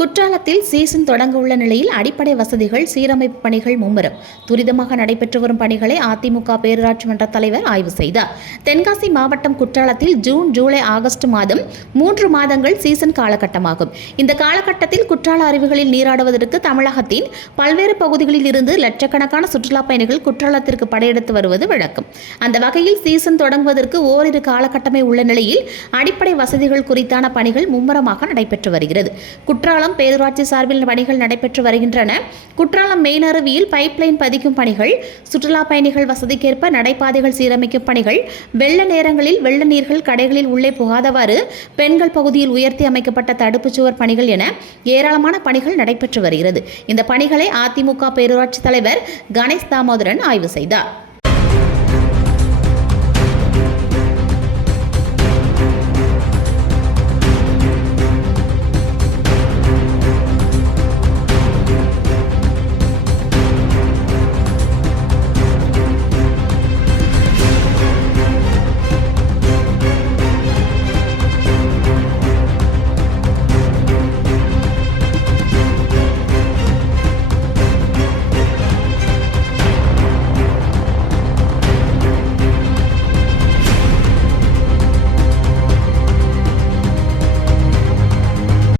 குற்றாலத்தில் சீசன் தொடங்க உள்ள நிலையில் அடிப்படை வசதிகள் சீரமைப்பு பணிகள் மும்முரம். துரிதமாக நடைபெற்று வரும் பணிகளை அதிமுக பேரூராட்சி மன்ற தலைவர் ஆய்வு செய்தார். தென்காசி மாவட்டம் குற்றாலத்தில் ஜூன், ஜூலை, ஆகஸ்ட் மாதம் 3 மாதங்கள் சீசன் காலகட்டமாகும். இந்த காலகட்டத்தில் குற்றால அருவிகளில் நீராடுவதற்கு தமிழகத்தின் பல்வேறு பகுதிகளில் இருந்து லட்சக்கணக்கான சுற்றுலா பயணிகள் குற்றாலத்திற்கு படையெடுத்து வருவது வழக்கம். அந்த வகையில் சீசன் தொடங்குவதற்கு ஓரிரு காலகட்டமே உள்ள நிலையில் அடிப்படை வசதிகள் குறித்தான பணிகள் மும்முரமாக நடைபெற்று வருகிறது. குற்றாலம் பேரூராட்சி சார்பில் பணிகள் நடைபெற்று வருகின்றன. குற்றாலம் மெயின் அருவியில் பைப்லைன் பதிக்கும் பணிகள், சுற்றுலா பயணிகள் வசதிக்கேற்ப நடைபாதைகள் சீரமைக்கும் பணிகள், வெள்ள நேரங்களில் வெள்ள நீர்கள் கடைகளில் உள்ளே புகாதவாறு பெண்கள் பகுதியில் உயர்த்தி அமைக்கப்பட்ட தடுப்புச் சுவர் பணிகள் என ஏராளமான பணிகள் நடைபெற்று வருகிறது. இந்த பணிகளை அதிமுக பேரூராட்சி தலைவர் கணேஷ் தாமோதரன் ஆய்வு செய்தார்.